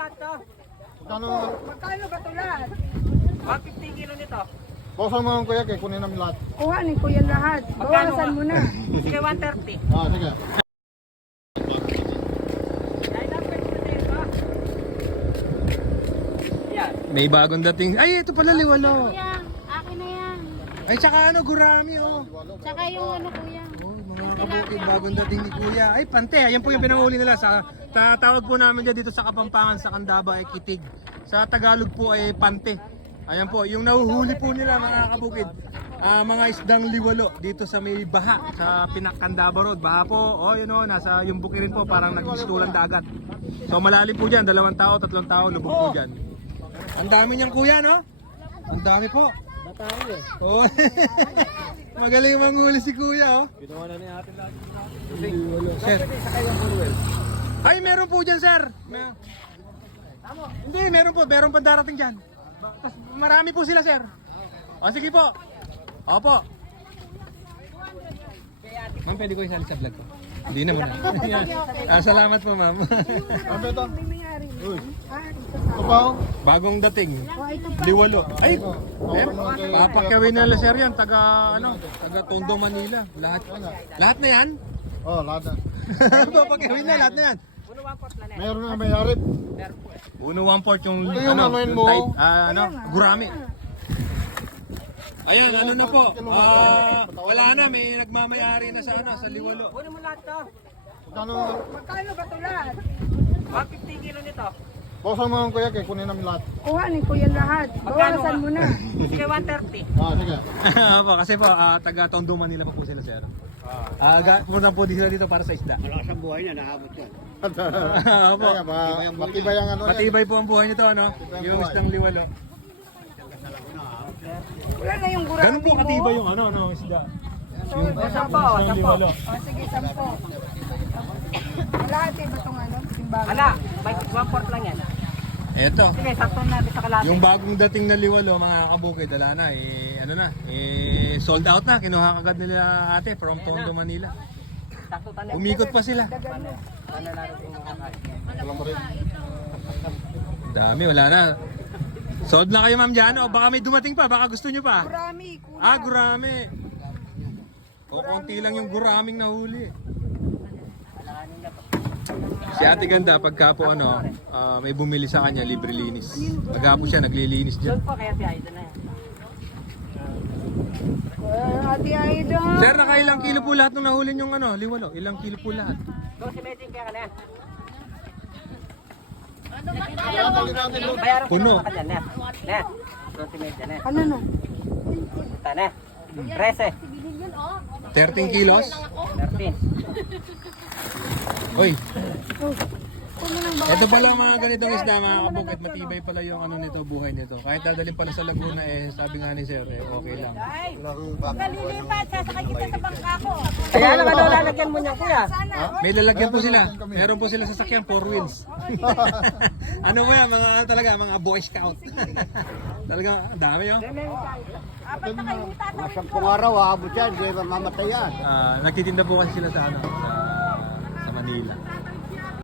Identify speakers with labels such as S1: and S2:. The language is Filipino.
S1: lahat to.
S2: Magkano ba ito lahat?
S1: 150 kilo nito.
S3: Bawasan mo kuya, kaya kunin namin lahat.
S2: Kuhanin ko yan lahat. Bawasan mo na.
S1: Sige, 130.
S3: Sige.
S4: May bagong dating. Ay, ito pala liwalo.
S5: Kuya, akin na yan.
S4: Ay, tsaka ano, gurami, oh.
S5: Tsaka yung ano kuya.
S4: Oh, mga kabukid, bagong dating ni Kuya. Ay, pante. Ayan po yung pinanguli nila. Tatawag po namin dyan dito sa Kapampangan, sa Candaba, ay kitig. Sa Tagalog po ay pante. Ayan po, yung nahuhuli po nila mga kabukid. Mga isdang liwalo dito sa may baha, sa Pinakcandaba Road. Baha po, oh yun o, nasa yung bukirin po, parang nagbistulan dagat. So malalim po dyan, 2 tao, 3 tao, lubog po dyan. Ang dami niyang kuya, no? Ang dami po.
S1: Batang eh.
S4: Oh. Magaling manghuli si kuya, oh.
S1: Ginawa na ni atin lahat.
S4: Sir.
S1: Sakay yung Burwell.
S4: Ay, meron po dyan, sir. Hindi, meron pa darating dyan. Marami po sila, sir. O, sige po. Opo. Ma'am, pwede ko isali sa vlog ko? Hindi naman. Salamat po, ma'am.
S3: Ano ito?
S2: May may-ari.
S3: Uy.
S2: Ito
S3: Ito ba?
S4: Bagong dating.
S2: ito pa.
S4: Liwalo. Ay,
S3: Bawasan mo kay...
S4: papakawin na lang, sir yan. Taga Tondo, Manila. Lahat na yan?
S3: Lahat na.
S4: Papakawin na, lahat na yan.
S1: Puno 1/4 lang eh.
S3: Mayroon na may harip.
S1: Meron po eh.
S4: Uno 1/4 yung
S3: Ito yung anuin mo.
S4: gurami. Ayan, ano na po. Wala na, may nagmamayari na sa liwalo.
S1: Puno mo lahat to.
S2: Magkano ba ito lahat?
S1: 150 kilo nito.
S3: Bawasan mo kuya, kaya kunin namin lahat.
S2: Kuhanin ko yan lahat. Bawasan mo na.
S1: Sige, 130.
S3: Sige.
S4: Opo, kasi po, taga Tondo, Manila pa po sila, sir. Pumunta po din sila dito para sa isda.
S6: Malakas ang buhay niya, naabot yan.
S4: Opo.
S3: Kaya ba, matibay ang ano yan.
S4: Matibay po ang buhay nito, ano? Yung isdang liwalo.
S2: Wala na yung gurami
S4: Ganun po
S2: mo.
S4: katibay yung ano, isda. Yung
S1: Sampo.
S4: isdang liwalo.
S2: Sige, 10. Lahat ba itong ano? Yung bago?
S1: Ala, may 1/4 lang yan.
S4: Eto.
S1: Sige, sakto natin sa kalahati.
S4: Yung bagong dating na liwalo, mga kabukid, wala na, sold out na, kinuha kagad nila ate from Tondo, Manila.
S1: Sakto tayo.
S4: Umikot pa sila.
S2: Dagan mo.
S1: Ano natin yung mga
S3: Walang rin.
S4: Dami, wala na. Sold na kayo, ma'am, dyan, o baka may dumating pa, baka gusto nyo pa.
S2: Gurami, kuya.
S4: Gurami. O, konti lang yung guraming nahuli. Si Ate Ganda, pagka po may bumili sa kanya, libre linis. Pagka po siya, naglilinis dyan.
S1: doon po kaya tiyahin doon na yan.
S2: Ate Aida.
S4: Sir, nakailang kilo po lahat nung nahuli yung liwalo? Ilang kilo po lahat?
S1: 12 medyo kaya ka na yan.
S3: Bayaran
S4: Puno.
S1: Ka dyan, net. Net. 12 medyo net.
S2: Ano no?
S1: Ito na. 13.
S4: 13 kilos?
S1: 13.
S4: Oy,
S2: Puno ng bawat.
S4: ito pala mga ganitong isda, mga kabukit, matibay pala yung nito, buhay nito. Kahit dadalhin pala sa Laguna, sabi nga ni Sir, okay lang.
S2: Kalilipat, sasakay kita sa bangka ko.
S1: Kaya naman daw lalagyan mo niya, kuya.
S4: May lalagyan po sila. Meron po sila sasakyan, 4 wheels. Ano ba yan, mga Boy Scout. Talagang, ang dami yun.
S6: Mga 10 araw, aabot yan, hindi mamatay yan.
S4: Nagtitinda po kasi sila sa Manila.